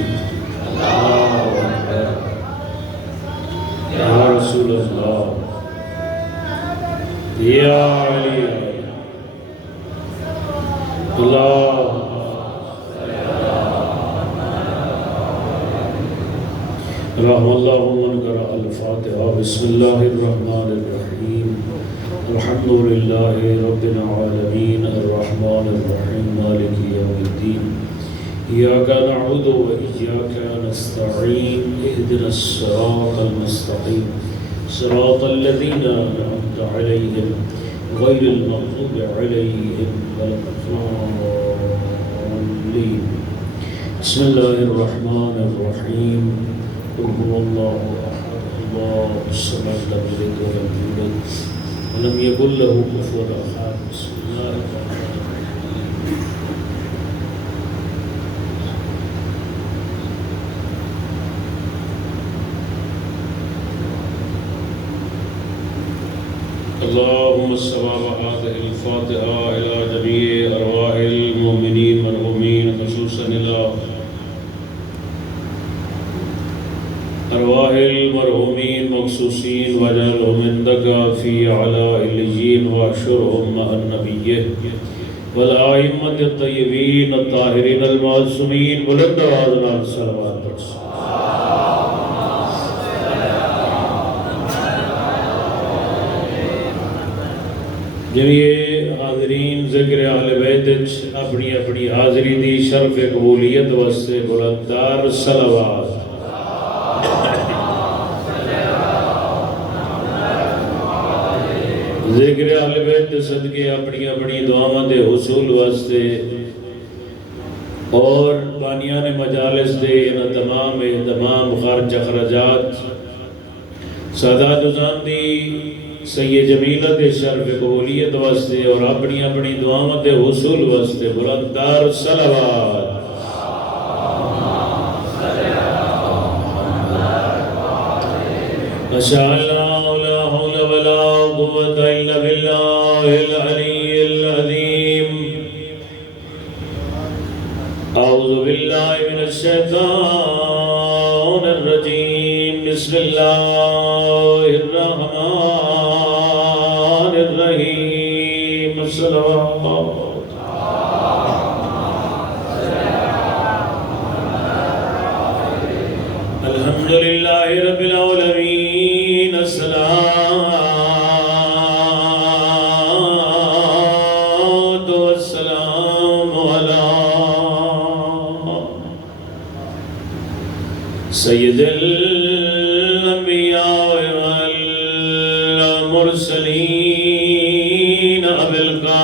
اللہ اکبر یا رسول اللہ یا علی اللہ رحم اللہ من قرأ الفاتحہ بسم اللہ الرحمن الرحیم الحمد للہ رب العالمین الرحمن الرحیم مالک یوم الدین ایاک نعبد و ایاک نستعین اهدنا الصراط المستقیم صراط الذین انعمت علیہم غیر المغضوب علیہم ولا الضالین بسم اللہ الرحمن الرحیم قل هو الله احد الله الصمد لم يلد ولم يولد ولم يكن له كفوا احد بسم الله الرحمن الرحيم اللهم صل هذه الفاتحة إلى جميع أرواح المؤمنين مرحومين خصوصا إلى أرواح المرحومين مخصوصين واجعلهم عندك في أعلى عليين واحشرهم مع النبيين والأئمة الطيبين الطاهرين المعصومين بلند آذنا الصلوات جميع حاضرین ذکر اہل بیت اپنی اپنی حاضری دی شرف قبولیت واسطے بلندار صلوات ذکر اہل بیت صدقے اپنی اپنی دعاواں دے حصول واسطے اور بانیان مجالس دے ان تمام خرچ اخراجات سادات جان دی سید جمیلہ دے شرف قبولیت واسطے اور اپنی اپنی دعاواں دے حصول واسطے بلندار صلوات ماشاءاللہ لا حول ولا قوة الا باللہ العلی العظیم اعوذ باللہ من الشیطان الرجیم بسم اللہ الرحمن الرحیم الصلوات الحمدللہ رب العالمین الصلاة والسلام علی سید الانبیاء والمرسلین ابی القاسم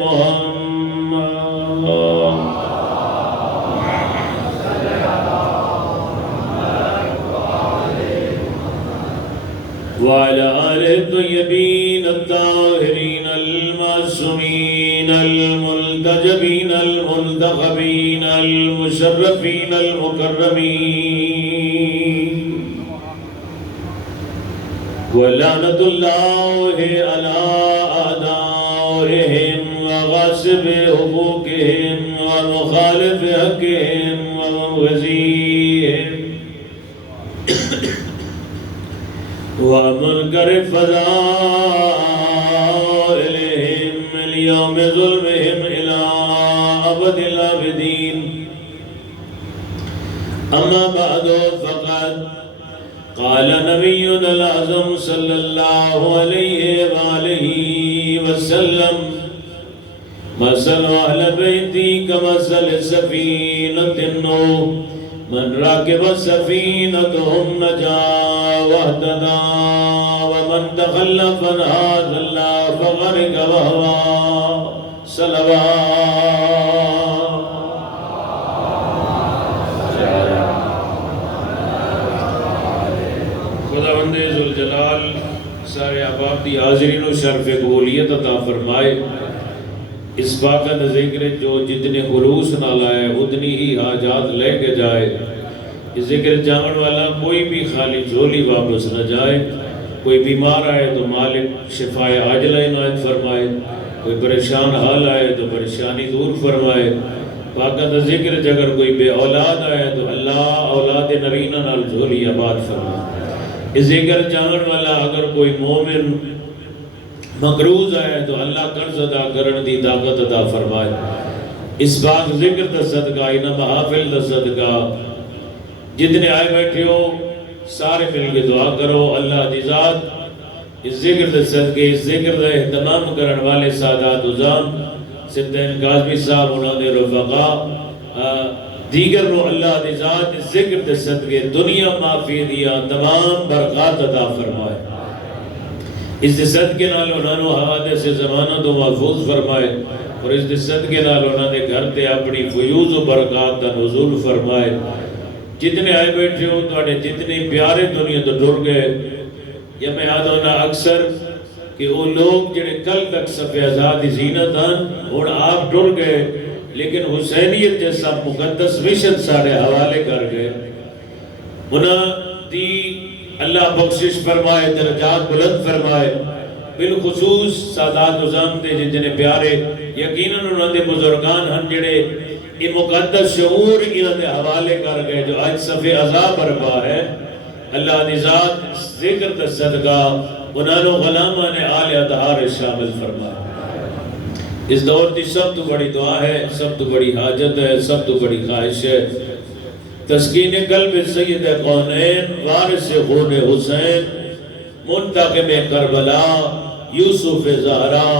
محمد وعلى آل الطيبين الطاهرين المعصومين المنتجبين المنتخبين المشرفين المكرمين ولعنة الله على أعدائهم وغاصب حقوقهم ومخالف حقهم ومبغضيهم ومنكر فضائلهم اليوم ظلمهم إلى أبد الآبدين أما بعد فقد قال نبينا الأعظم صلى الله عليه وآله وسلم مثل أهل بيتي كمثل سفينة النوح من راكب السفينة هم نجا واهتدى ومن تخلف عنها ضل فغرق وهو صلوات خداوند ذوالجلال سارے احباب دی حاضرین و شرف قبولیت عطا فرمائے اس بات کا ذکر جو جتنے خلوص نہ لائے اتنی ہی حاجات لے کے جائے اس ذکر جاون والا کوئی بھی خالی جھولی واپس نہ جائے کوئی بیمار آئے تو مالک شفائے عاجلہ عنایت فرمائے کوئی پریشان حال آئے تو پریشانی دور فرمائے پاکہ دا ذکر جگر کوئی بے اولاد آیا تو اللہ اولاد نرینہ نال جھولی آباد فرمائے۔ اس ذکر جانن والا اگر کوئی مومن مقروض آیا تو اللہ قرض ادا کرن دی طاقت عطا فرمائے۔ اس بات ذکر دا صدقہ انہا محافل دا صدقہ جتنے آئے بیٹھے ہو سارے مل کے دعا کرو اللہ دی ذات اس ذکر دا صدقے اس ذکر دا اہتمام کرن والے سادات عظام سدین کاظمی صاحب انہوں نے رفقا دیگر رو اللہ دی ذات اس ذکر دا صدقے دنیا معافی دیا تمام برکات عطا فرمائے۔ اس صدقے نال انہوں نے حوادث سے زمانہ تو محفوظ فرمائے اور اس صدقے نال انہوں نے گھر تے اپنی فیوز و برکات دا نزول فرمائے۔ جتنے آئے بیٹھے ہو تو جتنے پیارے دنیا تو ڈر گئے یا میں یاد ہونا اکثر کہ وہ لوگ جنہیں کل تک صف آزادی زینت آن اور آپ ڈر گئے لیکن حسینیت جیسا مقدس مشن سارے حوالے کر گئے انہاں دی اللہ بخشش فرمائے درجات بلند فرمائے۔ بالخصوص سادات عظام دے جنہیں پیارے یقیناً انہوں نے بزرگان ہم جڑے یہ مقدس شعور انہوں نے حوالے کر گئے جو آج صفحہ عذاب برپا ہے اللہ دی ذات ذکر دا صدقہ انہوں نے غلامان آل اطہار شامل فرمائے۔ اس دور کی سب تو بڑی دعا ہے سب تو بڑی حاجت ہے سب تو بڑی خواہش ہے تسکین قلب سید کونین وارث خون حسین منتقم کربلا یوسف زہرا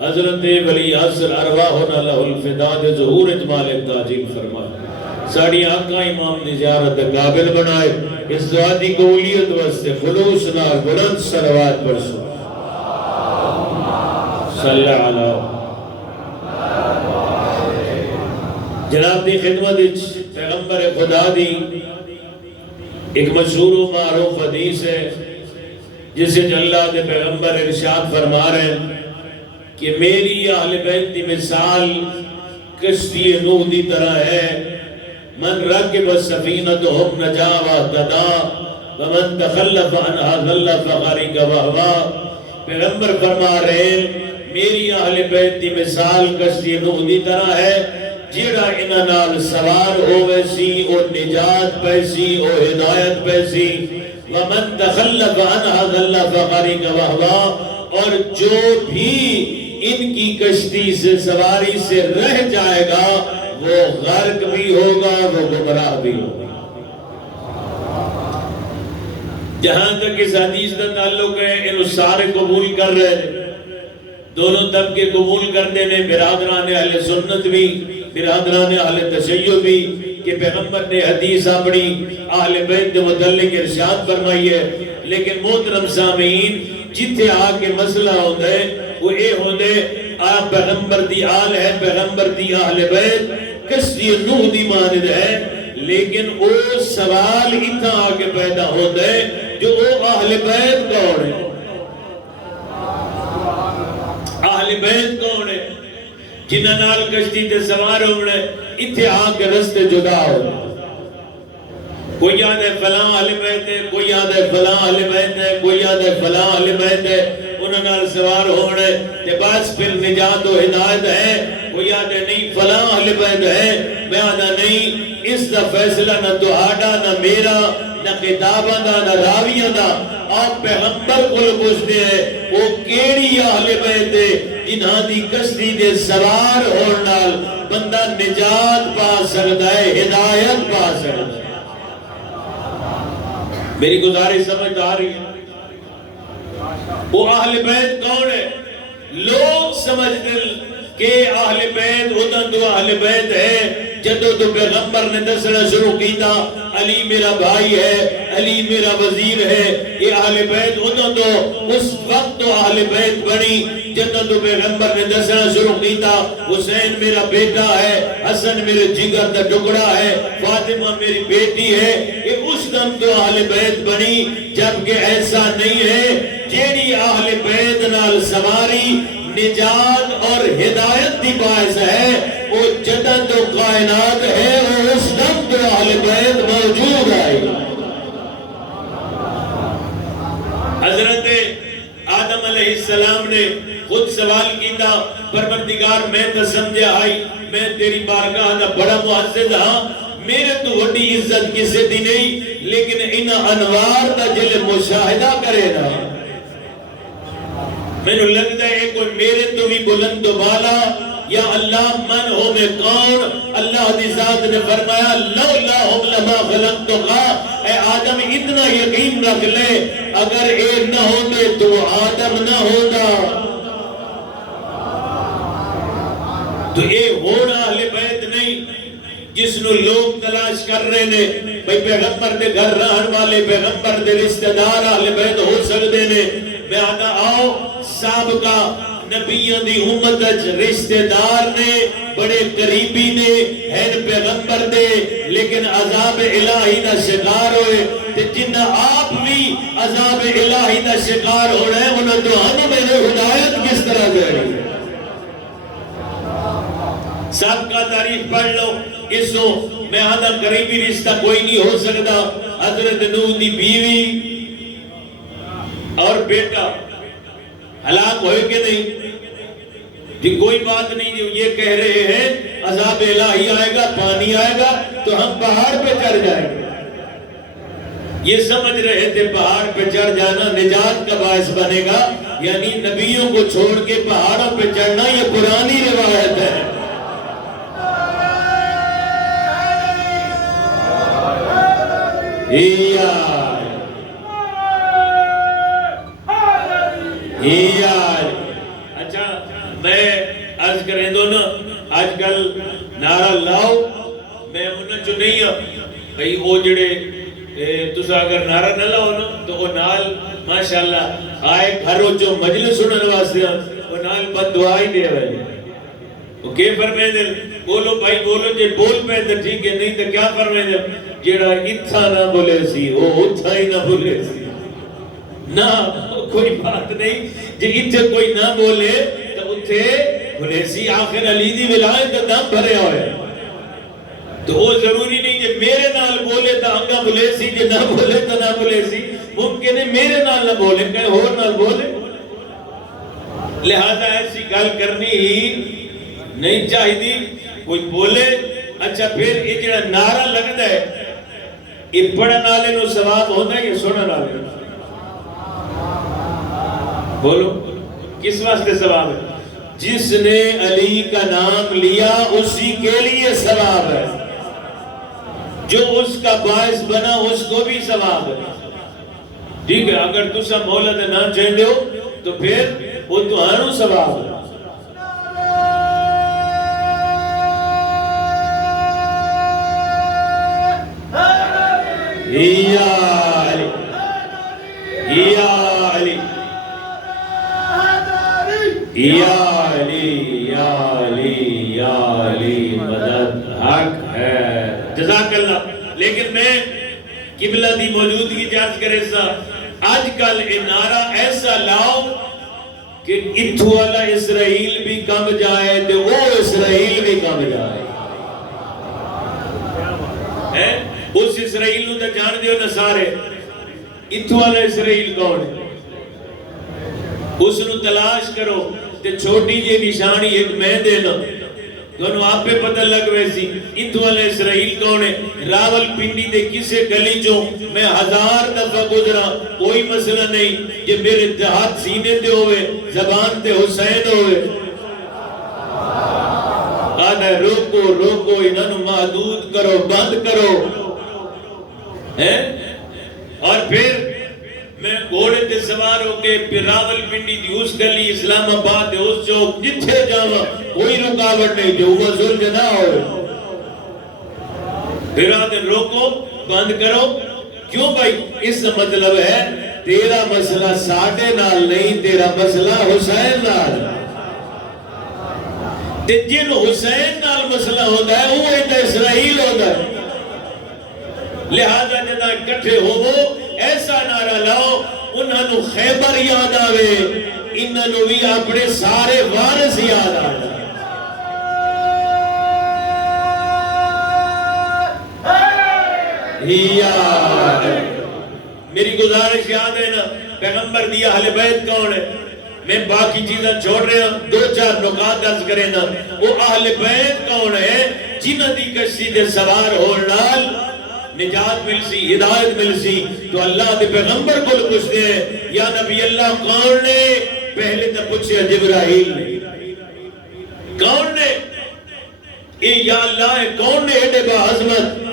حضرت ولی عصر ارواحنا لہ الفداد ظہور اجمال تاجیل فرمائے ساڑی آقا امام دی زیارت قابل بنائے اس دعا دی قبولیت واسطے خلوص نال بلند صلوات برسو صلی اللہ علیہ جناب دی خدمت پیغمبر خدا دی ایک مشہور و معروف حدیث ہے جسے اللہ دے پیغمبر ارشاد فرما رہے ہیں کہ میری اہل بیت دی مثال کشتی نوح دی طرح ہے من رکب سفینتہم نجا واہتدا ومن تخلف عنہا ظل فغرق وہوا پیغمبر فرما رہے ہیں میری اہل بیت دی مثال کشتی نوح دی طرح ہے جیڑا انہاں نال سوار ہوئے سی اور نجات پیسی اور ہدایت پیسی ومن تخلف عنہا ظل فغرق وہوا اور جو بھی ان کی کشتی سے سواری سے رہ جائے گا وہ غرق بھی ہوگا وہ گمراہ بھی ہوگا۔ جہاں تک اس حدیث کا تعلق ہے انہوں سارے قبول کر رہے ہیں دونوں طبقے قبول کرتے ہیں برادران اہل سنت بھی برادران اہل تشیع بھی کہ پیغمبر نے حدیث اپنی اہل بیت کے متعلق ارشاد فرمائی ہے لیکن محترم سامعین جتھے آکے مسئلہ ہوتا ہے وہ اے ہوندے آپ پیغمبر دی آل ہے پیغمبر دی اہل بیت کشتی نوح دی ماند ہے لیکن او سوال اتنا آگے پیدا ہوتا ہے جو او اہل بیت کون ہے اہل بیت کون ہے جنہاں نال کشتی تے سوار ہونے اتنے آگے رستے جدا ہونے کوئی یاد ہے فلاں اہل بیت ہے کوئی یاد ہے فلاں اہل بیت ہے کوئی یاد ہے فلاں اہل بیت ہے انہوں نے سوار ہونے تے بس پھر نجات و ہدایت ہے کوئی یاد ہے نہیں فلاں اہل بیت ہے میں آدھا نہیں اس دا فیصلہ نہ تو آڈا نہ میرا نہ کتابہ دا نہ راویہ دا آپ پیغمبر کو پوچھتے ہیں وہ کیڑی اہل بیت ہے جنہاں دی کشتی دے سوار ہونال بندہ نجات پا سکتا ہے ہدایت پا سکتا ہے میری گزارش سمجھ آ رہی ہے وہ اہل بیت کون ہے لوگ سمجھ دل کہ اہل بیت ادھن تو اہل بیت ہے جدو تو پیغمبر نے دسنا شروع کیتا علی میرا بھائی ہے علی میرا وزیر ہے یہ اہل بیت ادھن تو اس وقت تو اہل بیت بنی جدو تو پیغمبر نے دسنا شروع کیتا حسین میرا بیٹا ہے حسن میرے جگر دا ٹکڑا ہے فاطمہ میری بیٹی ہے یہ اس دم تو اہل بیت بنی جبکہ ایسا نہیں ہے جیڑی اہل بیت نال سواری نجات اور ہدایت دی باعث ہے وہ جدد و کائنات ہے وہ اس دم تو اہل بیت موجود آئی حضرت آدم علیہ السلام نے خود سوال کیتا پروردگار میں تو سمجھے آئی میں تیری بارگاہ دا بڑا معزز ہاں، میرے تو وڈی عزت کسے دی نہیں، لیکن ان انوار دا جل مشاہدہ کرے نا، میں نے لگتا ہے کوئی میرے تو بھی بلند و بالا، یا اللہ من ہو میں کون؟ اللہ دی ذات نے فرمایا لولا ہم لما خلقتکا، اے آدم اتنا یقین رکھ لے اگر اے نہ ہوتے تو آدم نہ ہوگا۔ تو اے ہونا اہل بیت نہیں جس نو لوگ تلاش کر رہے نے، بھئی پیغمبر دے گھر رہن والے، پیغمبر دے رشتہ دار اہل بیت ہو سکتے نے۔ میں آتا آؤ سابقہ نبیوں دی امت رشتہ دار نے، بڑے قریبی نے، ہیں پیغمبر دے، لیکن عذاب الہی دا شکار ہوئے، تے جنہ آپ بھی عذاب الہی دا شکار ہو رہے ہیں، انہوں تو ہمیں میرے ہدایت کس طرح دے رہی ہے؟ سابقہ تاریخ پڑھ لو، اس کو میں آدھا قریبی رشتہ کوئی نہیں ہو سکتا۔ حضرت نوح دی بیوی اور بیٹا ہلاک ہوئے کہ نہیں؟ جی کوئی بات نہیں، یہ کہہ رہے ہیں عذاب الہی آئے گا، پانی آئے گا تو ہم پہاڑ پہ چڑھ جائیں گے۔ یہ سمجھ رہے تھے پہاڑ پہ چڑھ جانا نجات کا باعث بنے گا، یعنی نبیوں کو چھوڑ کے پہاڑوں پہ چڑھنا یہ پرانی روایت ہے۔ اچھا میں عرض کریں دو نا، آج کل نعرہ لاؤ، میں انہوں چو نہیں ہوں بھئی وہ جڑے تسا اگر نعرہ نہ لاؤ نا تو وہ نال ماشاءاللہ آئے گھروں جو مجلس سنن واسطے وہ نال بد دعائی دے رہے ہیں۔ وہ کیا فرمائے دے؟ بولو بھائی بولو، جے بول پہ تو ٹھیک ہے، نہیں تو کیا فرمائے دے؟ جیڑا اتھا نہ بولے سی وہ اتھا ہی نہ بولے سی، نہ کوئی بات نہیں، جے اتھے کوئی نہ بولے تو اتھے بولے سی۔ آخر علی دی ولایت تو دم بھرے ہوئے، تو وہ ضروری نہیں جے میرے نال بولے تو ہنگا بولے سی، جے نہ بولے تو نہ بولے سی، ممکن ہے میرے نال نہ بولے کہیں اور نال بولے۔ لہذا ایسی گل کرنی ہی نہیں چاہیے، کوئی بولے۔ اچھا پھر یہ جڑا نعرہ لگتا ہے یہ پڑھن والے نو ثواب ہوتا ہے یا سنن والے نو؟ بولو کس واسطے ثواب ہے؟ جس نے علی کا نام لیا اسی کے لیے ثواب ہے، جو اس کا باعث بنا اس کو بھی ثواب ہے۔ ٹھیک ہے، اگر تسا مولا دے نام چاہتے ہو تو پھر وہ تو آنو ثواب ہے۔ یا علی یا علی یا علی یا علی یا علی مدد حق ہے۔ جزاک اللہ۔ لیکن میں قبلہ دی موجودگی جانچ کرے سا آج کل یہ نعرہ ایسا لاؤ کہ اتھو والا اسرائیل بھی کم جائے تو وہ اسرائیل بھی کم جائے۔ اس اسرائیل نو تا جان دیو نہ سارے، اتھو والا اسرائیل کون ہے؟ اس نو تلاش کرو تے چھوٹی جی نشانی ایک میں دینا دونوں آپ پہ پتہ لگ ویسی اتھو والا اسرائیل کون ہے۔ راول پنڈی دے کسے گلی چوں میں 1000 دفعہ گزرا، کوئی مسئلہ نہیں کہ میرے ہاتھ سینے تے ہوئے، زبان تے حسین ہوئے۔ آدھا روکو روکو انہوں محدود کرو، بند کرو۔ اور پھر میں گھوڑے تے سوار ہو کے پھر راول پنڈی دی اس گلی، اسلام آباد دے اس چوک جتھے جاواں کوئی رکاوٹ نہیں، جو وہ ظلم نہ ہوئے۔ پھر آدھے روکو بند کرو، کیوں بھائی؟ اس مطلب ہے تیرا مسئلہ ساڑھے نال نہیں، تیرا مسئلہ حسین نال۔ جن حسین نال مسئلہ ہوتا ہے وہ ایتا اسرائیل ہوتا ہے۔ لہذا جدا کٹھے ہو وہ ایسا نعرہ لاؤ انہاں نو خیبر یاد آوے، انہاں نو بھی اپنے سارے وارث یاد آوے۔ میری گزارش یاد ہے نا، پیغمبر دیا اہل بیت کون ہے؟ میں باقی چیزیں چھوڑ رہے ہیں، 2-4 نکات درج کریں نا۔ وہ اہل بیت کون ہے جنہ دی کشتی دے سوار ہون نال نجات مل سی ہدایت مل سی تو اللہ دے پیغمبر کو پوچھتے ہیں یا نبی اللہ کون نے پہلے تو پوچھے جبرائیل نے کون نے اے یا اللہ کون نے ایڈے با عظمت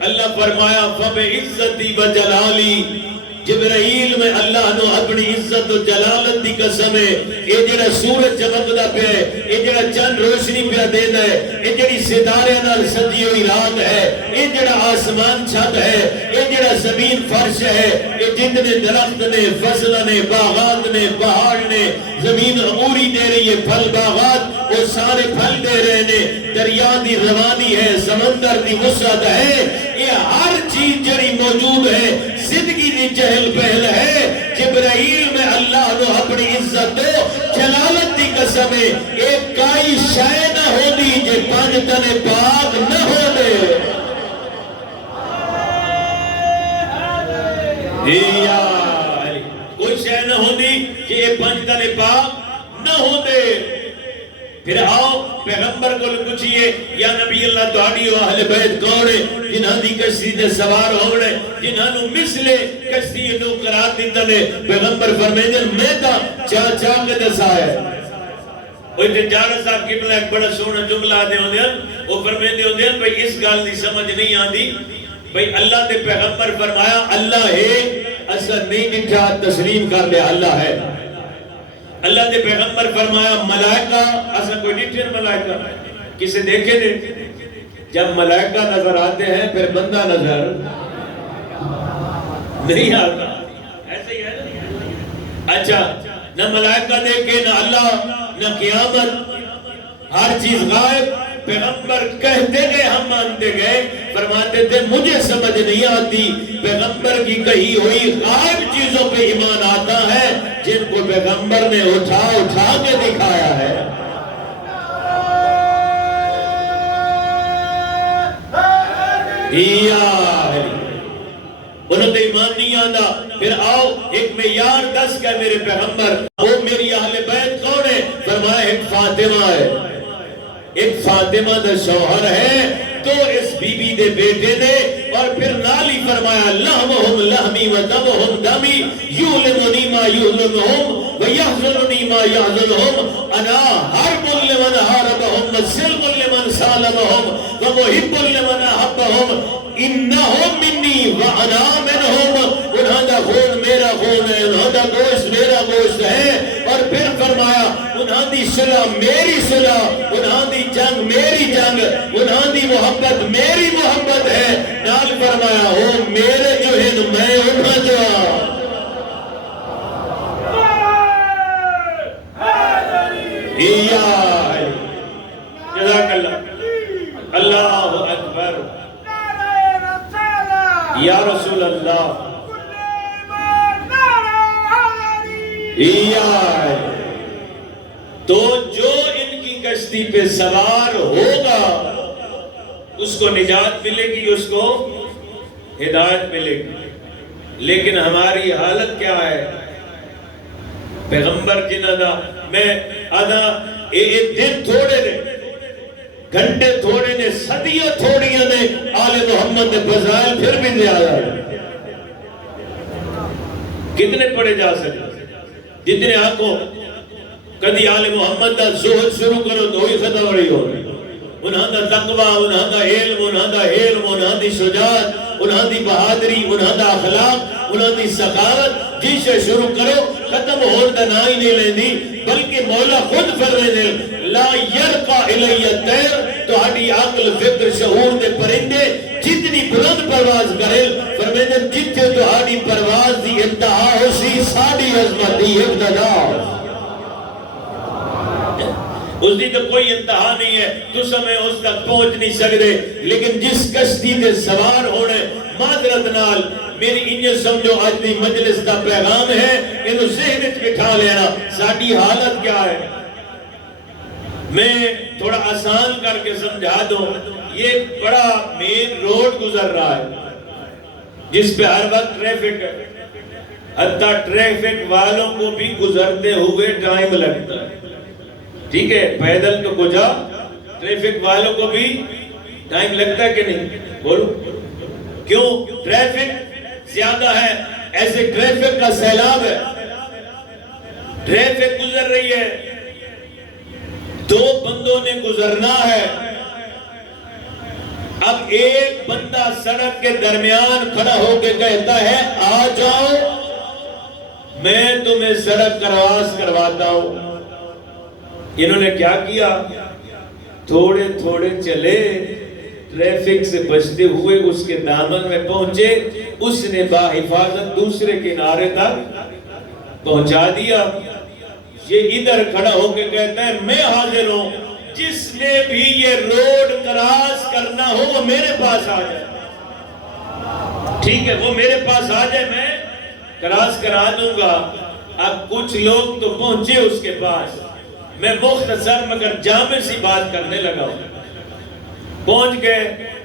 اللہ فرمایا فَبِعِزَّتِي وَجَلَالِي جبرائیل میں اللہ نے اپنی عزت و جلالت دی قسم ہے یہ جڑا سورج چمکدا پیا ہے یہ جڑا چند روشنی پیا دیندا ہے یہ جڑی ستارے نال سجی ہوئی رات ہے یہ جڑا آسمان چھت ہے یہ جڑا زمین فرش ہے یہ جتنے درخت نے فصل نے باغات نے پہاڑ نے زمین عموری دے رہی ہے پھل باغات وہ سارے پھل دے رہے ہیں دریا دی روانی ہے سمندر دی وسعت ہے یہ ہر چیز جڑی موجود ہے زندگی دی چہل پہل ہے جبرائیل میں اللہ نے اپنی عزت و جلالت دی قسم ہے ایک کائی شے نہ ہو دی جے پانچ تن پاک نہ ہو دے یا کوئی شے نہ ہو دی جے پانچ تن پاک نہ ہو دے پھر آؤ پیغمبر کو پوچھئے یا نبی اللہ تہاڈی و اہل بیت کون ہے جنہاں دی کشتی تے سوار ہونے جنہاں نو مثلے کشتی نو قرار دیتا نے پیغمبر فرمیندے میں تا چاہ کے دسا ہے وہ تے جانا صاحب قبلہ ایک بڑا سونا جملہ دے ہوندے ہیں وہ فرمیندے ہوندے ہیں بھئی اس گال دی سمجھ نہیں آندی بھئی اللہ دے پیغمبر فرمایا اللہ ہے اثر نہیں ڈٹھا تسلیم کر لیا اللہ ہے اللہ دے پیغمبر فرمایا ملائکہ ایسا کوئی ڈٹھر ملائکہ کسے دیکھے دے جب ملائکہ نظر آتے ہیں پھر بندہ نظر نہیں آتا ایسا ہی ہے نا اچھا نہ ملائکہ دیکھے نہ اللہ نہ قیامت ہر چیز غائب پیغمبر کہتے گئے ہم مانتے گئے فرماتے تھے مجھے سمجھ نہیں آتی پیغمبر کی کہی ہوئی غائب چیزوں پہ ایمان آتا ہے جن کو پیغمبر نے اٹھا کے دکھایا ہے انہوں نے ایمان نہیں آنا پھر آؤ ایک معیار دس کا میرے پیغمبر وہ میری اہل بیت کون ہے فرمایا ایک فاطمہ ہے ایک فاطمہ دا شوہر ہے تو اس بی بی دے بیٹے نے اور پھر نالی فرمایا لہمہم لہمی و دمہم دمی یولمنی ما یولمہم و یحضرنی ما یحضرہم انا حرب لمن حاربہم و سلم لمن سالمہم و محب لمن احبہم انہم منی و انا منہم انہاں دا خون میرا خون ہے انہاں دا گوشت میرا گوشت ہے اور پھر فرمایا انہاں دی صلح میری صلح انہاں دی جنگ میری جنگ انہاں دی محبت میری محبت ہے نال فرمایا ہو میرے جو ہیں میں انہاں جو جزاک اللہ اللہ اکبر یا رسول اللہ تو جو ان کی کشتی پہ سوار ہوگا اس کو نجات ملے گی اس کو ہدایت ملے گی لیکن ہماری حالت کیا ہے پیغمبر جنہ دا میں آدھا ایک دن تھوڑے نے گھنٹے تھوڑے نے صدیہ تھوڑیاں نے آل محمد فضائل پھر بھی زیادہ ہے کتنے پڑھے جا سکتے جتنے آنکھوں کدی آل محمد دا زہد شروع کرو تو ہوئی ختم رہی ہو انہاں دا تقوی انہاں دا علم انہاں دا حلم انہاں دی شجاعت انہاں دی بہادری انہاں دا اخلاق انہاں دی سخاوت جس سے شروع کرو ختم ہون دا نہ ہی نہیں لیندی بلکہ مولا خود فرمائے دے لا یرقا الی الطیر تو ہڈی عقل فکر شعور دے پرندے جتنی بلند پرواز کرے فرمائے دے جتنے تو ہڈی پرواز دی انتہا ہو سی ساڑی عظمت دی ابتدا اس دی تو کوئی انتہا نہیں ہے تو سمیں اس تک پہنچ نہیں سکتے لیکن جس کشتی دے سوار ہونے معذرت نال میری انجل سمجھو آج دی مجلس کا پیغام ہے انہوں ذہنت بٹھا لینا ساڑی حالت کیا ہے میں تھوڑا آسان کر کے سمجھا دوں یہ بڑا مین روڈ گزر رہا ہے جس پہ ہر وقت ٹریفک ہے حتیٰ ٹریفک والوں کو بھی گزرتے ہوئے ٹائم لگتا ہے ٹھیک ہے پیدل تو گزا ٹریفک والوں کو بھی ٹائم لگتا ہے کہ نہیں؟ بولو کیوں؟ ٹریفک زیادہ ہے، ایسے ٹریفک کا سیلاب ہے، ٹریفک گزر رہی ہے، دو بندوں نے گزرنا ہے، اب ایک بندہ سڑک کے درمیان کھڑا ہو کے کہتا ہے آ جاؤ میں تمہیں سڑک کراس کرواتا ہوں۔ انہوں نے کیا کیا؟ تھوڑے تھوڑے چلے، ٹریفک سے بچتے ہوئے اس کے دامن میں پہنچے، اس نے باحفاظت دوسرے کنارے تک پہنچا دیا۔ یہ ادھر کھڑا ہو کے کہتا ہے میں حاضر ہوں، جس نے بھی یہ روڈ کراس کرنا ہو وہ میرے پاس آ جائے، ٹھیک ہے وہ میرے پاس آ جائے، میں کراس کرا دوں گا۔ اب کچھ لوگ تو پہنچے اس کے پاس، میں مختصر مگر جامع سی بات کرنے لگا ہوں۔ پہنچ گئے،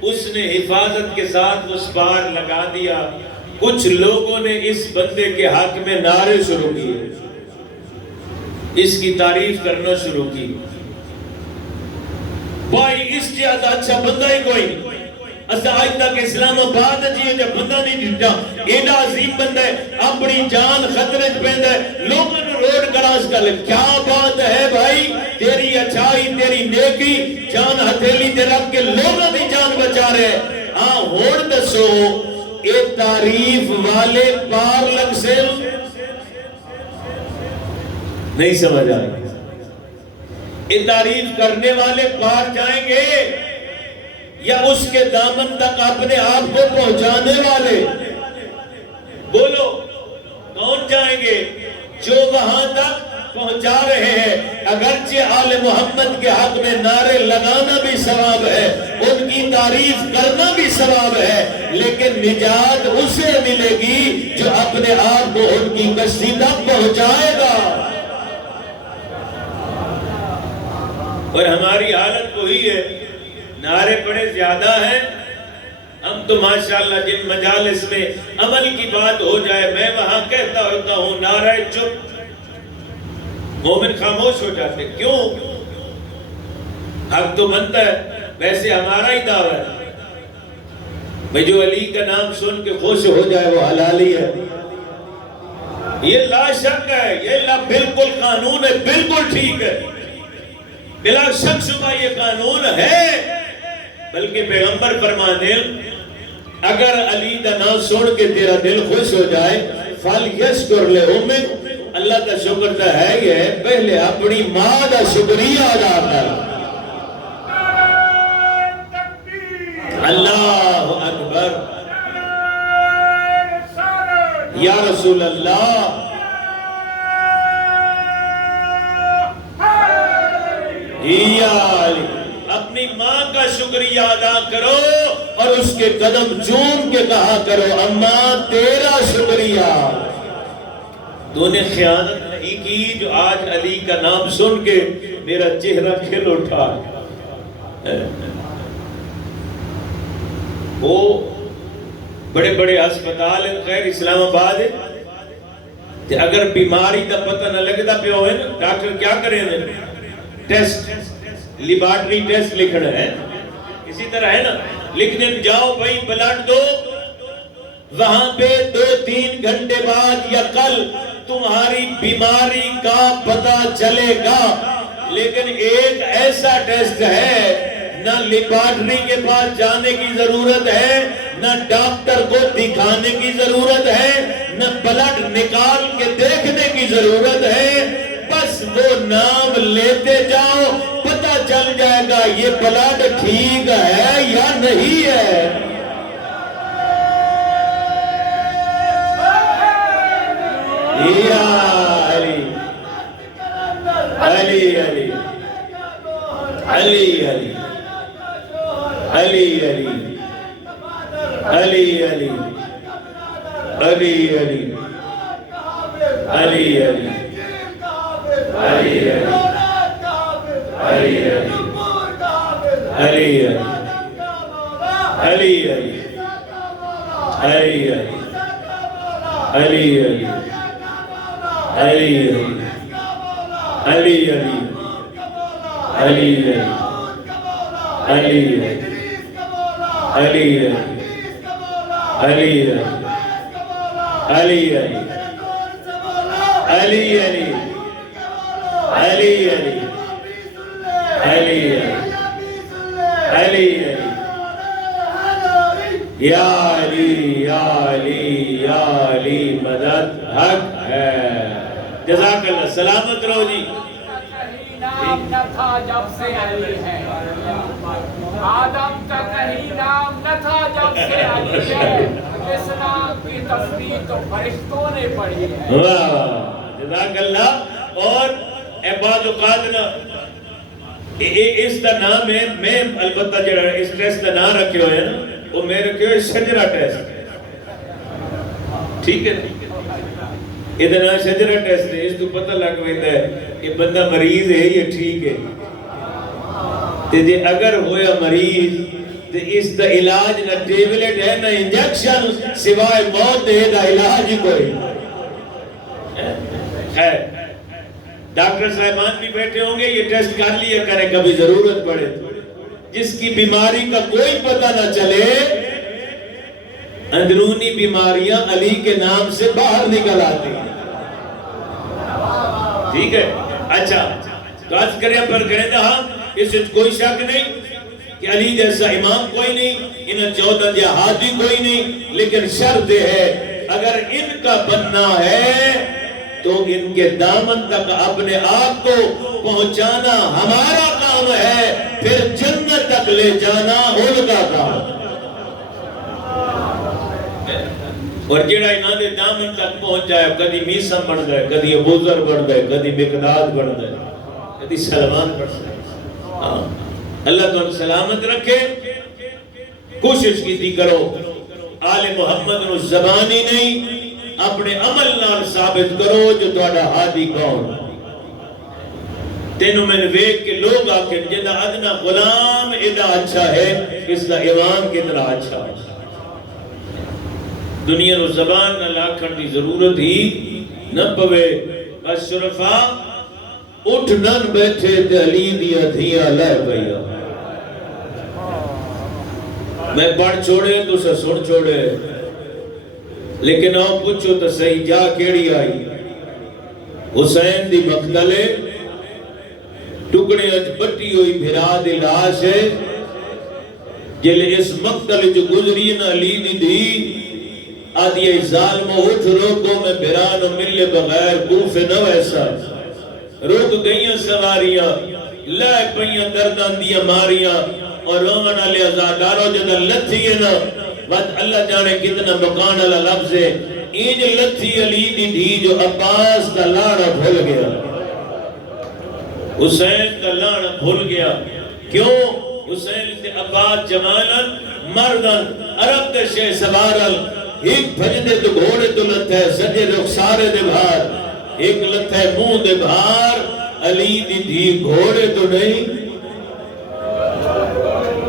اس نے حفاظت کے ساتھ اس پار لگا دیا۔ کچھ لوگوں نے اس بندے کے حق میں نعرے شروع کیے، اس کی تعریف کرنا شروع کی، بھائی اس سے اچھا بندہ ہی کوئی نہیں، آج تک اسلام آباد جی جب بندہ نہیں دیتا، ایڈا عظیم بندہ ہے، اپنی جان خطرے پہندا ہے، لوگوں نے روڈ کراس کر لے۔ کیا بات ہے بھائی، تیری اچھائی تیری نیکی جان ہتھیلی تے رکھ کے لوگوں کی جان بچا رہے۔ ہاں ہون دسو اے تعریف والے پار لگ سے نہیں سمجھ آئی، یہ تعریف کرنے والے پار جائیں گے یا اس کے دامن تک اپنے آپ کو پہنچانے والے؟ بولو کون جائیں گے؟ جو وہاں تک پہنچا رہے ہیں۔ اگرچہ آل محمد کے حق میں نعرے لگانا بھی ثواب ہے، ان کی تعریف کرنا بھی ثواب ہے، لیکن نجات اسے ملے گی جو اپنے آپ کو ان کی کشتی تک پہنچائے گا۔ اور ہماری حالت وہی ہے، نعرے بڑے زیادہ ہیں، ہم تو ماشاءاللہ جن مجالس میں عمل کی بات ہو جائے میں وہاں کہتا ہوتا ہوں نعرہ چپ، مومن خاموش ہو جاتے۔ کیوں؟ حق تو بنتا ہے، ویسے ہمارا ہی دعویٰ ہے بھئی جو علی کا نام سن کے خوش ہو جائے وہ حلالی ہے، یہ لا شک ہے، یہ بالکل قانون ہے، بالکل ٹھیک ہے، بلا شک شبہ یہ قانون ہے۔ بلکہ پیغمبر فرمانے اگر علی دا نام سن کے تیرا دل خوش ہو جائے فَلْيَشْكُرْ لِأُمِّهِ، اللہ کا شکر تو ہے یہ، پہلے اپنی ماں دا شکریہ ادا کر۔ اللہ اکبر، یا رسول اللہ، یا علی، اپنی ماں کا شکریہ ادا کرو اور اس کے قدم چوم کے کہا کرو اماں تیرا شکریہ، تو نے خیانت نہیں کی جو آج علی کا نام سن کے میرا چہرہ کھل اٹھا۔ وہ بڑے بڑے ہسپتال خیر اسلام آباد ہے، اگر بیماری دا پتہ نہ لگتا پہ ہوئے نا ڈاکٹر کیا کریں نے ٹیسٹ، لیبارٹری ٹیسٹ لکھنا ہے، اسی طرح ہے نا، لکھنے جاؤ بھائی بلڈ دو، وہاں پہ 2-3 گھنٹے بعد یا کل تمہاری بیماری کا پتہ چلے گا۔ لیکن ایک ایسا ٹیسٹ ہے نہ لیبارٹری کے پاس جانے کی ضرورت ہے، نہ ڈاکٹر کو دکھانے کی ضرورت ہے، نہ بلڈ نکال کے دیکھنے کی ضرورت ہے، بس وہ نام لیتے جاؤ پتہ چل جائے گا یہ بلڈ ٹھیک ہے یا نہیں ہے۔ یا علی علی علی علی علی علی علی علی علی علی علی علی علی علی علی علی علی علی علی علی علی علی یا علی یا علی یا علی مدد حق ہے. جزاک اللہ. سلامت رہو جی. نام نہ تھا جب سے علی ہے, آدم کا کہیں نام نہ تھا جب سے علی ہے, اس نام کی تصویر تو فرشتوں نے پڑھی ہے. واہ جزاک اللہ. اور بعض اوقات نا اس کا نام ہے, میں البتہ جڑا اس ٹیسٹ کا نام رکھے ہوئے ہیں نا, وہ میں رکھے ہوئے شجرہ ٹیسٹ. ٹھیک ہے, یہ نام شجرہ ٹیسٹ ہے. اس تو پتہ لگ ویندا ہے کہ بندہ مریض ہے یا ٹھیک ہے. تے جے اگر ہویا مریض تے اس دا علاج نہ ٹیبلٹ ہے نہ انجیکشن, سوائے موت دے دا علاج ہی کوئی ہے. ڈاکٹر صاحبان بھی بیٹھے ہوں گے, یہ ٹیسٹ کر لیا کریں کبھی ضرورت پڑے. جس کی بیماری کا کوئی پتہ نہ چلے, اندرونی بیماریاں علی کے نام سے باہر نکل آتی ہیں. ٹھیک ہے. اچھا تو آج کریں پر کریں نا, ہاں اس سے کوئی شک نہیں کہ علی جیسا امام کوئی نہیں, ان 14 جہادی کوئی نہیں, لیکن شرط ہے اگر ان کا بننا ہے تو ان کے دامن تک اپنے آپ کو پہنچانا ہمارا کام ہے, پھر جنت تک لے جانا ان کا کام. اور جڑا انہاں دے دامن تک پہنچ جائے, کدی میسم بن جائے, کدی ابوذر بن جائے, کدی مقداد بن جائے, کدی سلمان بن جائے. اللہ تو سلامت رکھے. کوشش کی کرو آل محمد نو زبانی نہیں, اپنے عمل نال ثابت کرو جو تہاڈا ہادی کون. تینوں میں ویکھ کے لوگ آکھن جدا ادنا غلام ادا اچھا ہے, اس دا امام کتنا اچھا ہے. دنیا نو زبان نہ لاکھن دی ضرورت ہی نہ پوے. بس شرفا اٹھ نن بیٹھے تے علی دیا دھیاں لے پیا. میں پڑھ چھوڑے تو سن چھوڑے, لیکن آؤ پوچھو تو صحیح جا کیڑی آئی. حسین دی مقتلے ٹکڑے اج بٹی ہوئی بھرا دی لاش ہے, جلے اس مقتل جو گزری نہ علی دی دھی آدھی ظالمہ اٹھ روکو میں بھرانو ملے بغیر کوفے نہ ویسا. روک گئیاں سواریاں لائے پئیاں دردان دیا ماریاں, اور رومن علی ازادارو جدہ لتھی ہے نا بات اللہ جانے کتنا مکان اللہ لفظ ہے. اینج لتھی علی دی دھی جو عباس کا لاڑا بھول گیا, حسین کا لاڑا بھول گیا. کیوں؟ حسین تے عباس جمالن مردن عرب تے شے سوارل, ایک بھجدے تو گھوڑے تو لتھے سجے رخسارے دے بھار, ایک لتھے منہ دے بھار. علی دی دھی گھوڑے تو نہیں,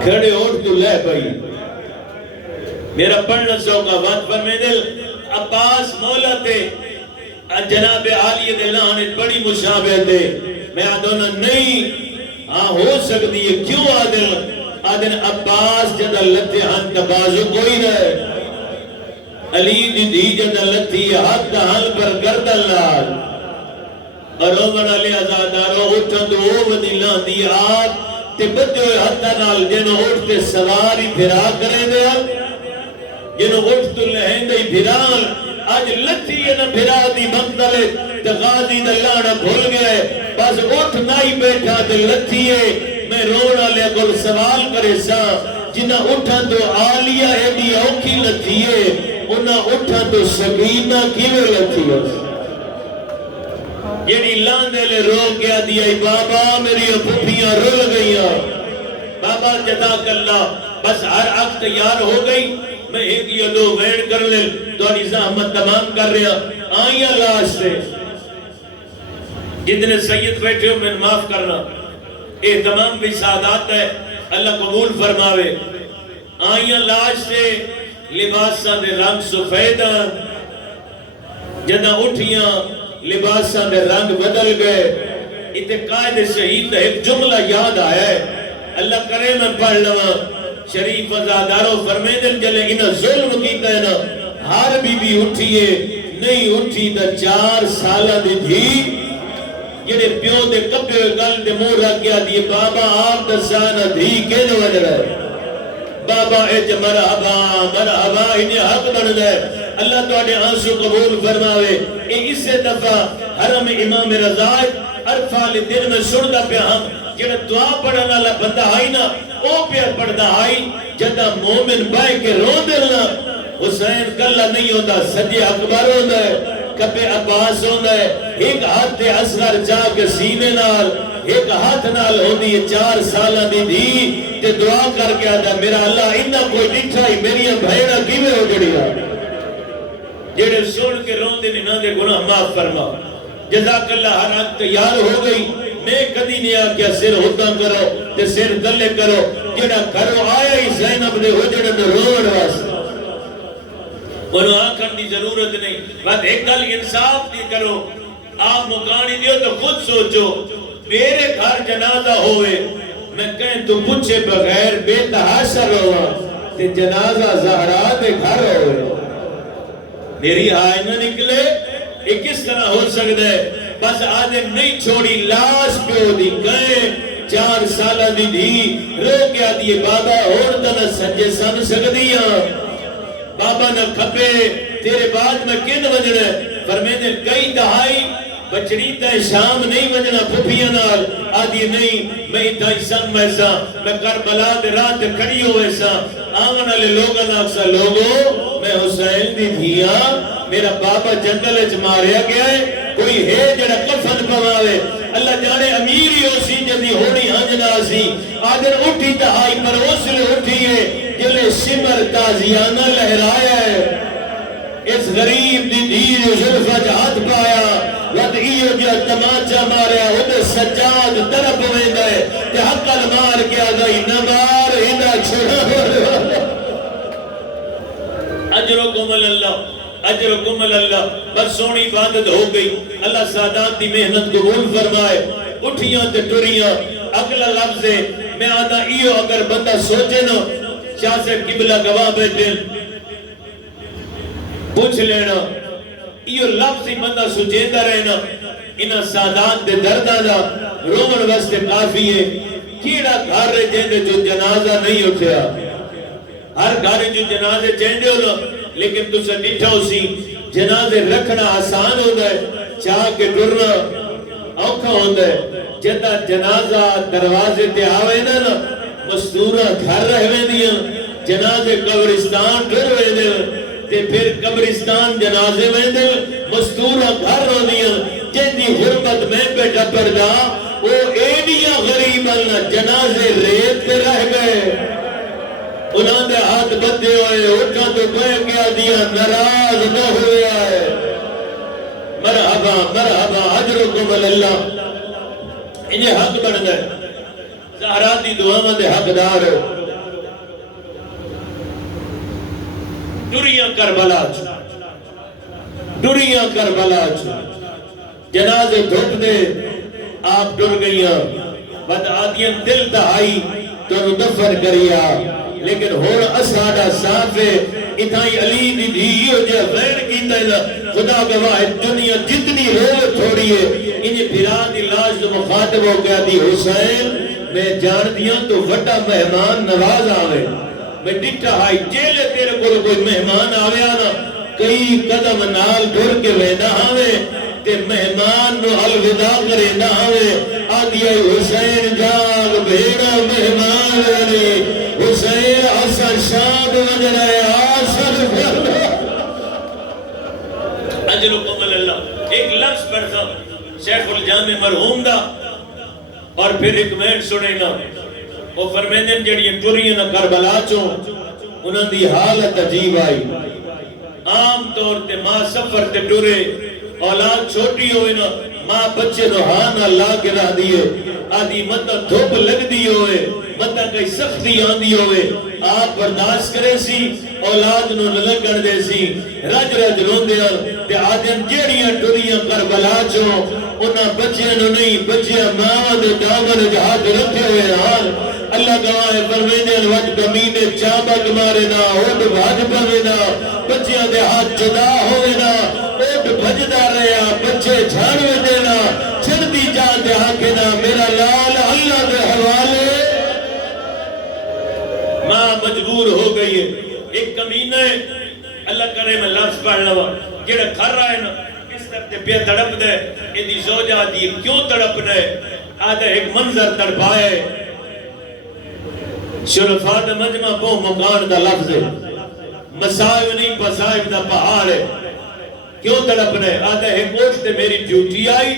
کھڑے اٹھ تو لے پئی. میرا پڑھنا سوکا وقت پر میں دل عباس مولا تے جناب عالی دے لانے بڑی مشابہ تے. میں آدھونا نہیں, ہاں ہو سکتی ہے. کیوں آدھن عباس جدہ لتے ہن تبازو کوئی رہے, علی دی دی جدہ لتی حق دہل پر گردن لال, اور رومن علی ازادارو اٹھن تو او ودی لان دی آگ تے بدے ہوئے حتہ نال جنہوں اٹھتے سواری پھرا کریں دیا, جنہوں اٹھ تو لہن دی پھران. آج لتی ہے نا پھرا دی مقتلے تے غازی دلانا بھول گئے. بس اٹھ نائی بیٹھا تے لتی ہے. میں رونا لے گل سوال کرے سا, جنہ اٹھا تو آلیہ ایڈی اوکھی لتی ہے, انہا اٹھا تو سکینہ کیوے لتی ہے. جنہی لاندے لے رو گیا دیا, بابا میری پھپیاں رول گئیاں. بابا جزاک اللہ. بس ہر آگ تیار ہو گئی, میں ایک یا دو ویڑ کر لے تو انہی زحمت تمام کر رہا. آئیاں لاش سے جتنے سید بیٹھے ہو میں معاف کرنا, احتمام بھی سعادات ہے, اللہ قبول فرماوے. آئیاں لاش سے لباساں دے رنگ سفیداں, جدہ اٹھیاں لباساں دے رنگ بدل گئے. اتنے قائد شہید ایک جملہ یاد آیا ہے, اللہ کرے میں پڑھ لوا شریف ازادارو فرمیدن جلے انہا ظلم کیتا ہے نا ہر بی بی اٹھئے نہیں اٹھی تا 4 سالہ دی تھی جنہیں پیو دے کپے ہوئے گل دے مورا کیا دیئے بابا آپ دسانا دھی کے دو وجہ رہے بابا ایج مرحبا مرحبا انہیں حق بن دے اللہ تو آنے آنسو قبول فرماوے اس سے دفعہ حرم امام رضائے عرفہ دن میں سردہ پہ ہم جنہیں دعا پڑھنا اللہ بندہ آئی نا او پہ پڑھنا آئی جدہ مومن بائے کے رو دلنا حسین کلہ نہیں ہوتا صدی اکبر ہوتا ہے کپے عباس ہوتا ہے ایک ہاتھ دے اصغر چاہ کے سینے نال ایک ہاتھ نال ہوتی ہے 4 سالہ دی دی تے دعا کر کے آتا میرا اللہ انہا کوئی ڈٹھا ہی میری بھائیڑا کیوے ہو جڑیا جڑے سن کے رون دے نہ دے گناہ معاف فرما جزاک اللہ ہر آنکھ تیار ہو گئی میں کدی نہیں آکیا سر ہوتا کرو تے سر دلے کرو جڑا کرو آیا ہی زینب دے ہو جڑے دے روڑ واسطہ انہوں آنکھن دی ضرورت نہیں بات ایک گل انصاف دی کرو آپ مکانی دیو تو خود سوچو میرے گھر جنازہ ہوئے میں کہیں تو پوچھے بغیر بے تحاشر ہوا تے جنازہ زہرا دے گھر ہوئے میری آئینہ نکلے یہ کس طرح ہو سکتا ہے بس آدم نہیں چھوڑی لاش پہ ہو دی کہیں 4 سالہ دی دی رو کیا دیئے بابا اور تنہ سجے سن سکدیاں بابا نہ کھپے تیرے بعد میں کن وجنے فرمیدے کئی دہائی بچڑی تے شام نہیں وجنا پھپیاں نال آدھی نہیں میں اتائی سن میسا میں کربلا دے رات کھڑی ہوئے سا آمن علی لوگا ناکسا لوگو میں حسین دی دھیا میرا بابا جنگل اچ ماریا گیا ہے کوئی ہے جڑا کفن پواوے اللہ جانے امیری ہو سی جدی ہونی ہنجنا سی آدھر اٹھی تہائی پر اسلے اٹھیے جلے سمر تازیانہ لہرایا ہے اس غریب دی دیر ظلفہ جہاد پایا ود ایو جا تماچا ماریا ادھے سجاد طرف ہوئے ہے کہ حق المار کیا گئی نمار ہندہ چھوڑا اجرکم اللہ اجرکم اللہ بس سونی عبادت ہو گئی اللہ سادات دی محنت قبول فرمائے اٹھیاں تے ٹریاں اگلا لفظ ہے میں آدھا ایو اگر بندہ سوچے نا شاہ سے قبلہ گواہ بیٹھے پوچھ لینا یہ لفظ ہی بندہ سجیدہ رہنا انہا سادات دے دردہ دا رومن وستے کافی ہے کیڑا گھر رہے جیندے جو جنازہ نہیں اٹھیا ہر گھر جو جنازے چیندے ہو نا لیکن تو سے ڈٹھا ہو سی جنازے رکھنا آسان ہوتا ہے چاہ کے ڈرنا اوکھا ہوتا ہے جدہ جنازہ دروازے تے آوے نا مستورہ گھر رہوے دیا جنازے قبرستان ڈروے دیا تے پھر قبرستان جنازے میں دے مستورہ گھر رو دیا جیدی حرمت میں بیٹا پردہ وہ ایڈیا غریب اللہ جنازے ریت تے رہ گئے انہوں نے ہاتھ بدے ہوئے اٹھا تو کہہ کیا دیا نراز نہ ہوئے آئے مرحبا مرحبا حجرکم اللہ انہیں حق بن گئے زہراتی دعاوں دے حقدار ہو دریاں کربلا دریاں کربلا جنازے دھوپ دے آپ ڈر گئیاں بد آدیاں دل دہائی تو دفن کریا لیکن ہون اساڑا صافے اتھائی علی دی دھیو جے غیر کیتا ہے خدا گواہ دنیا جتنی روح تھوڑی ہے انہیں بھرا دی لاش تو مخاطب ہو گیا دی حسین میں جان دیا تو وٹا مہمان نواز آوے میں ڈٹا ہائی جیلے تیرے کو کوئی مہمان آوے آنا کئی قدم نال ڈھر کے ویدہ آوے تے مہمان نو الوداع کرے نہ آوے آدھی آئی حسین جاگ بھیڑا مہمان رہے حسین حسن شاد وجہ رہے آسر فرما اجرکم اللہ ایک لفظ پڑھتا شیخ الجامع مرحوم دا اور پھر ایک مہن سنے گا وہ فرمیدن جڑی ٹوریاں نہ کربلا چوں انہاں دی حالت عجیب آئی عام طور تے ماں سفر تے ٹورے اولاد چھوٹی ہوئے نا ماں بچے نو ہاں اللہ کے رہ دیئے آدھی مطا دھوپ لگ دی ہوئے مطا کئی سختی آندی ہوئے آپ برداشت کرے سی اولاد نو نلگڑ دے سی رج رج رون دیا تے آدھن جیڑیاں ٹوریاں کربلا چوں انہاں بچے نو نہیں بچے ماں دے دامن جہاد رکھے ہوئے حال اللہ گواہ پروینے الوج کمینے چابک مارے نا اوڈ بھاج پوے نا بچیاں دے ہاتھ جدا ہوئے نا اوڈ بھجدا رہیا بچے جھاڑوے دینا چھڑ دی جان دے ہاکے نا میرا لال اللہ دے حوالے ماں مجبور ہو گئی ہے ایک کمینہ ہے اللہ کرے میں لفظ پڑھ لوا جڑا کھر رہا ہے نا اس طرح تے پیا تڑپ دے ایدی زوجہ دی کیوں تڑپنا ہے آدھا ایک منظر تڑپائے شرفات مجمع پو مکان دا لفظ ہے مسائب نہیں پسائب دا پہاڑ ہے کیوں تڑپنا ہے آدھا ایک اوٹھ تے میری ڈیوٹی آئی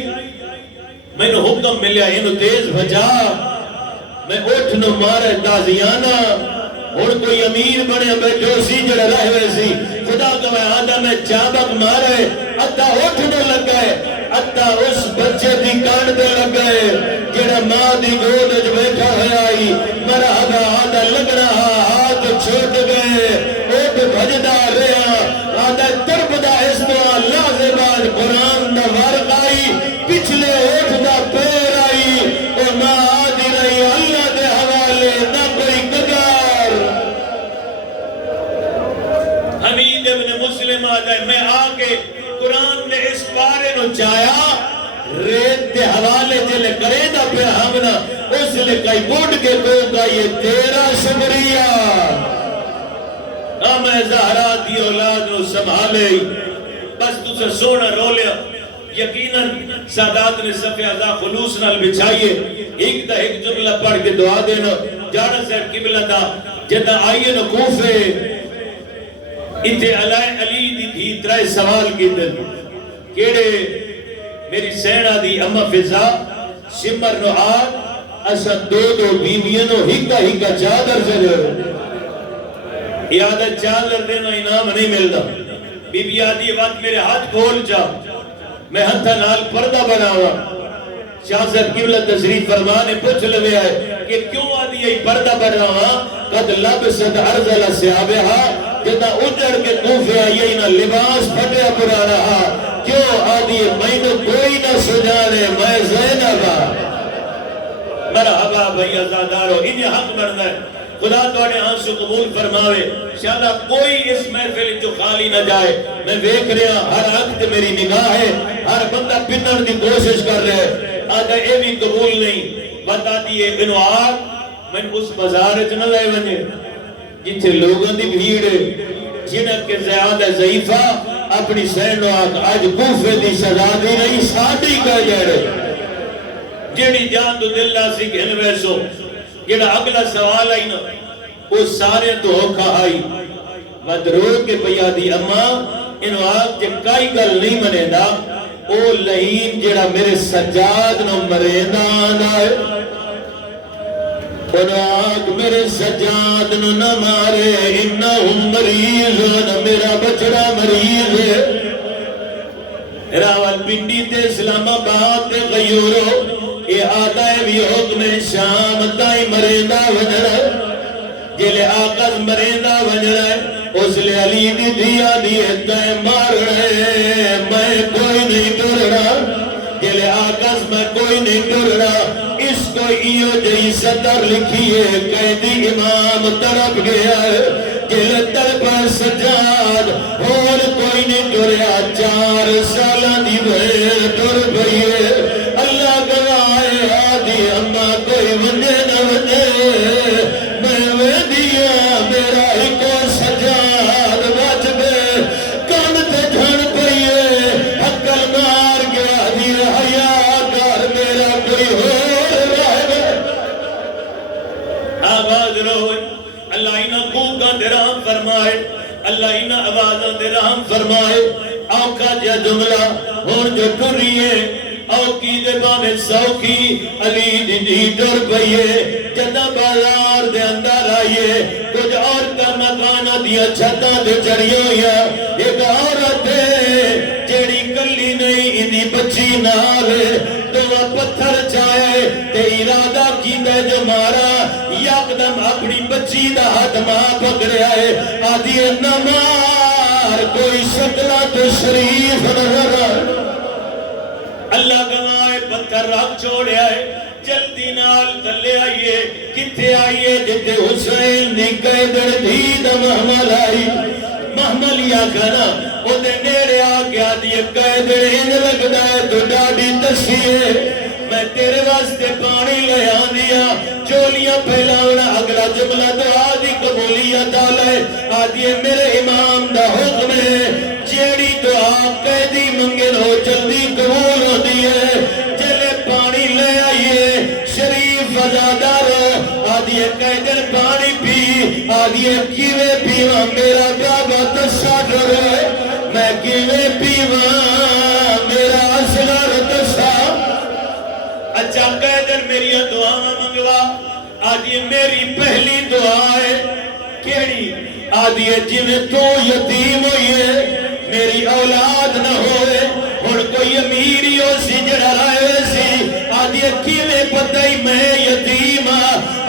میں نے حکم ملیا انہوں تیز بھجا میں اوٹھ نو مارے تازیانہ اور کوئی امیر بنے بیٹھو سی جڑا رہ ہوئے سی خدا کا میں آدھا میں چابک مارے ادھا اٹھنے لگ گئے ادھا اس بچے دی کان دے لگ گئے جڑا ماں دی گود جو بیٹھا ہے آئی مرحبا آدھا لگ رہا ہاتھ چھوٹ گئے اوٹ بھجدہ رہا آدھا تربدہ اس دعا لازبان قرآن دا ورق آئی پچھلے اوٹ دا پیر آئی اور ماں آدھی رہی اللہ دے حوالے نہ کوئی قدر حمید ابن مسلم آدھا میں آگے قرآن نے اس بارے نو چایا ریت دے حوالے جلے کرے دا پہ ہمنا اس لئے کئی بوڑھ کے کہوں یہ تیرا شکریہ میں زہرا دی اولاد نو سنبھالے بس تجھے سونا رو لیا یقیناً سادات نے صفحہ ازا خلوص نال بچھائیے ایک دا ایک جملہ پڑھ کے دعا دینا جانا صاحب قبلہ دا جدہ آئیے نو کوفے انتے علی دی تھی ترائے سوال کی دن کیڑے میری سینہ دی اما فضا شمر نو آگ اسا دو بیوینو ہکا چادر سے لے یادہ چادر دینا انعام نہیں ملتا بی بی آدھی وقت میرے ہاتھ کھول جا میں ہتھا نال پردہ بناوا شاہ صاحب قبلہ تشریف فرمانے پوچھ لگے آئے کہ کیوں آدھی یہ پردہ بناوا قد لبست ارزل سیابہا جتا اجڑ کے کوفے آئیے نہ لباس پھٹیا پڑا رہا کیوں آدھی میں نے کوئی نہ سجانے میں زینبا مرحبا بھئی ازادارو انہیں حق مرنا ہے خدا توڑے آنسو قبول فرماوے شاہدہ کوئی اس محفل جو خالی نہ جائے میں دیکھ رہا ہر وقت میری نگاہ ہے ہر بندہ پنر دی کوشش کر رہے آدھا اے بھی قبول نہیں بتا دیئے انہوں آگ میں اس بازار نہ لائے بنے جتھے لوگوں دی بھیڑ جنک کے زیادہ ضعیفہ اپنی سینو آگ آج کوفے دی سزا دی نہیں ساتھی کہہ جائے رہے جیڑی جان تو دل لاسی گھن ویسو جیڑا اگلا سوال آئی نا وہ سارے تو ہوکا آئی ودرو کے پیادی اماں انہوں آگ جے کائی گل نہیں منے دا او لہین جیڑا میرے سجاد نو مریدان آئے انہوں آگ میرے سجاد نو نہ مارے انہم مریض نہ میرا بچڑا مریض ہے راول پنڈی تے اسلام آباد تے غیورو اے آدھا ہے بھی حکم شام تائی مریندہ وجڑا جلے آقاز مریندہ وجڑا اس لئے علی دی دیا دیتا ہے مار رہے میں کوئی نہیں ڈر رہا جلے آقاز میں کوئی نہیں ڈر رہا اس کو ایو جئی صدر لکھیے قیدی امام طرف گیا ہے جلے در پر سجاد اور کوئی نہیں ڈر رہا 4 سالہ دی بھئی ڈر بھئیے اللہ گوائے آدھی اممہ کوئی ونجے نہ ونجے میں ویدیا میرا ایکو سجاد بچ بے کان تے جھن پئیے حقل مار گیا دیر حیاء کر میرا کوئی ہو رہے گا آواز روئے اللہ انہا کوکا درہم فرمائے اللہ انہا آوازہ درہم فرمائے آقا جا جملہ ہون جو ٹریے او کی دے بانے سوکی علی دی ڈر پئیے جدہ بازار دے اندر آئیے کچھ عورتہ مکانہ دیا چھتا دے چڑیوں یا ایک عورت ہے جیڑی کلی نہیں انی بچی نالے تو وہ پتھر چاہے تے ارادہ کی دے جو مارا یقدم اپنی بچی دا ہاتھ ماں پکڑے آئے آدھی نمار کوئی شکلہ تو شریف نظر اللہ گنائے پتھر رکھ چھوڑے آئے جلدی نال تلے آئیے کتے آئیے جتے حسین دی قیدر دھی دا محمل آئی محمل یا کھانا او دے نیرے آگیا دیئے قیدر ان لگتا ہے تو ڈاڑی تسیے میں تیرے واسطے پانی لے آنیا چولیاں پھیلاونا اگلا جملہ دعا دی قبولیت آلے آدھیے میرے امام دا حکم ہے جیڑی دعا قیدی منگن ہو جلدی قبول ہو دیئے جلے پانی لے آئیے شریف ازادار آدھیے قیدر پانی پی آدھیے کیوے پیواں میرا بابا تسا ڈرے میں کیوے پیواں میرا اصغر تسا اچھا قیدر میری دعا منگوا آدھی میری پہلی دعا ہے کیڑی آدھی جنہیں تو یتیم ہوئیے میری اولاد نہ ہوئے اور کوئی امیری ہو سی جڑا رائے سی آدھی کیویں پتہ ہی میں یتیم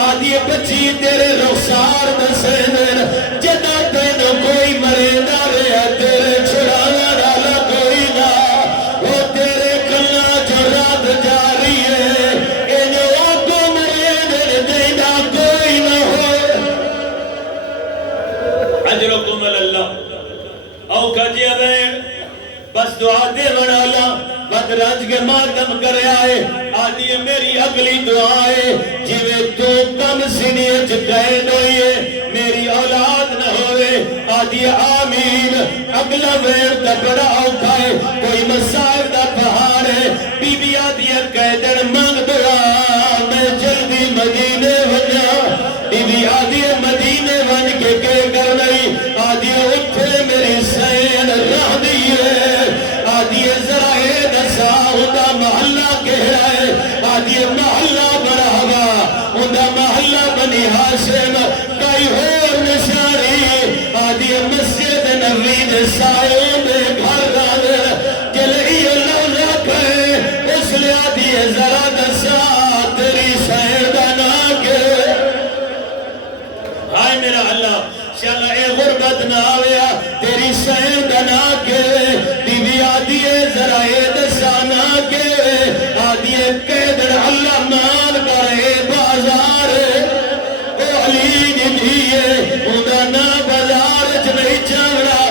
آدھی بچی تیرے رخسار دسے دن جدا تینوں کوئی مرے نہ رہا تیرے چھڑانا ڈالا کوئی نہ وہ تیرے کلنا جو رات جاری ہے انہوں آگو مرے دن دینا کوئی نہ ہو اجرکم اللہ او کجی ادھے بس دعا دے ونالا بد رج کے ماتم کرے آئے آدھی میری اگلی دعا ہے جوے تو کم سنیت قید ہوئیے میری اولاد نہ ہوئے آدھی آمین اگلا ویر دا بڑا اوکھا ہے کوئی مسائل دا پہاڑ ہے بی بی آدھی قیدر مانگ دعا میں جلدی مدینے ونیا بی بی آدھی مدینے ون کے کر نہیں آدھی اٹھے میری سین رہ دیئے آدھی ذرائے نسا ہوتا محلہ کہہ رہا ہے آدھی محلہ مرحبا ہوتا محلہ بنی حاشم کئی اور نشانی آدھی مسجد نبی سائے میں گھر رانے جلعی اللہ رکھے اس لئے آدھی ذرا نسا تیری سیدنا کے آئے میرا اللہ شاءاللہ اے غربت نہ آویا تیری سیدنا کے بی بی آدھی ذرا دسانا کے آدھی قیدر اللہ مان کرے بازار او علی دیئے ہوندہ نا بازار چنہی چاوڑا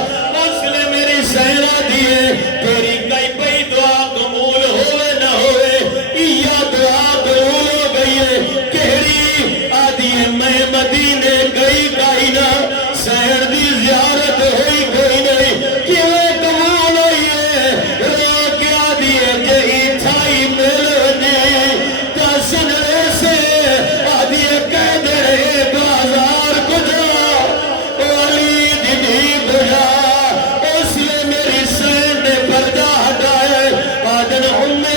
اس لے میری سیرہ دیئے تیری کئی پئی دعا قبول ہوئے نہ ہوئے یا دعا قبول ہو گئی کہری آدھی میں مدینے گئی گئی نہ سیر دی زیارت ہوئی کوئی نہیں کیوے قبول ہوئی ہے رو کیا دیئے جہی تھائی ملنے تاسن ایسے آدھی قیدر بازار کجا والی دی کجا اس لئے میری سین نے پردہ ہٹائے آدن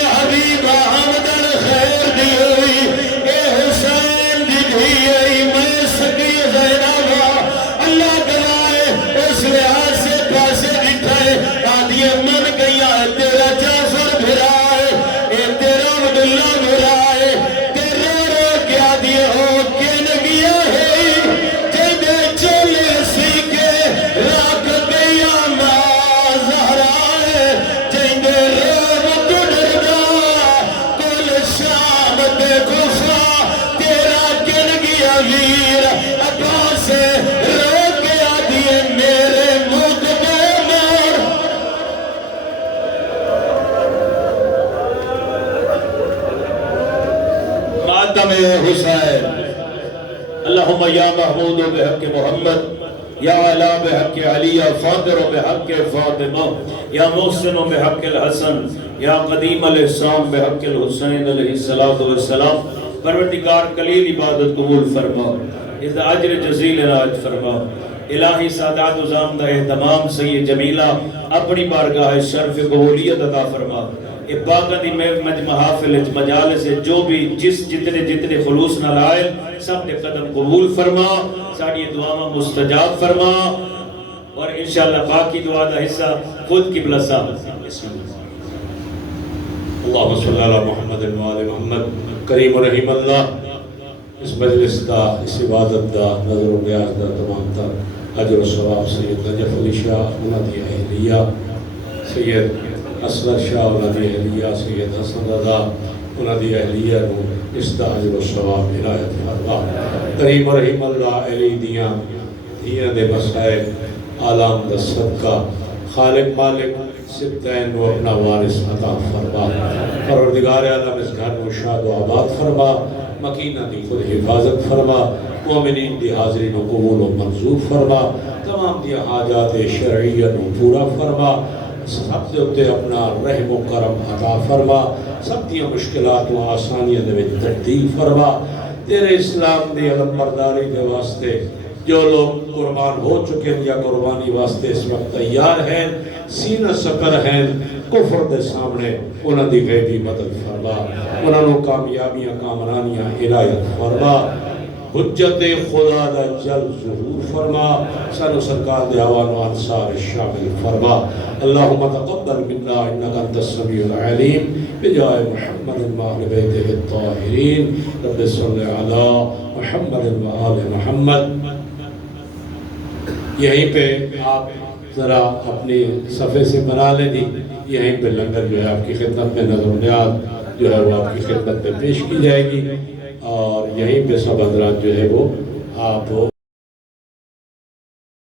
حبیب حمدن خیر دی ہوئی اے حسین دی میں سکی زینبہ اللہ گوائے اس لحاظ سے پاسے دکھائے آدھی من گیا تیرا جعفر بھرائے اے تیرا عبداللہ بھرائے تیرا رو کیا دیئے ہو کین گیا ہے جیدے چولے سیکھے راک گیا ماں زہرائے جیدے رو کڑھا کل شام دے گفا تیرا کین گیا ویر ابا سے رو کیا دیئے میرے مجھ میں مار ماتم حسین اللہم یا محمود بحق محمد یا علا بحق علی فاطر بحق فاطمہ یا محسن بحق الحسن یا قدیم الاحسان بحق الحسین علیہ السلام پروردگار قلیل عبادت قبول فرما اس اجر جزیل راج فرما الہی سادات و زامدہ اہتمام سید جمیلہ اپنی بارگاہ شرف قبولیت عطا فرما یہ باقا دی محافل مجالس جو بھی جتنے خلوص نہ لائے سب نے قدم قبول فرما ساڑھی دعا مستجاب فرما اور انشاءاللہ باقی دعا دا حصہ خود قبلہ صاحب اللہم صلی اللہ محمد و آل محمد کریم و رحیم اللہ اس مجلس دا اس عبادت دا نظر و نیاز دا تمام تر اجر و ثواب سید نجف علی شاہ انہاں دی اہلیہ سید اصغر شاہ انہاں دی اہلیہ سید حسن رضا انہاں دی اہلیہ نو اس دا اجر و ثواب عنایت فرما کریم رحیم اللہ علی دیاں دے مسائل عالم دا صدقہ خالق مالک سبتین و اپنا وارث عطا فرما پروردگار عالم اس گھر میں شاد و آباد فرما مکینہ دی خود حفاظت فرما مومنین دی حاضرین و قبول و منظور فرما تمام دی حاجات شرعیت و پورا فرما سب دے اتے اپنا رحم و کرم عطا فرما سب دی مشکلات و آسانیاں دے تبدیل فرما تیرے اسلام دی علم برداری دے واسطے جو لوگ قربان ہو چکے ہیں یا قربانی واسطے اس وقت تیار ہیں سینہ سپر ہیں کفر دے سامنے انہوں دی غیبی مدد فرما انہوں کامیابیاں کامرانیاں عنایت فرما حجت خدا دا جل ظہور فرما سانو سرکار دے آوان و انصار شامل فرما اللہم تقبل منا انکا انت السمیع العلیم بجائے محمد وآل بیتہ الطاہرین رب صلی علی محمد وآل محمد یہیں پہ آپ ذرا اپنی صفحے سے بنا لیں جی یہیں پہ لنگر جو ہے آپ کی خدمت میں نظر و نیاز جو ہے وہ آپ کی خدمت میں پیش کی جائے گی اور یہیں پہ سب حضرات جو ہے وہ آپ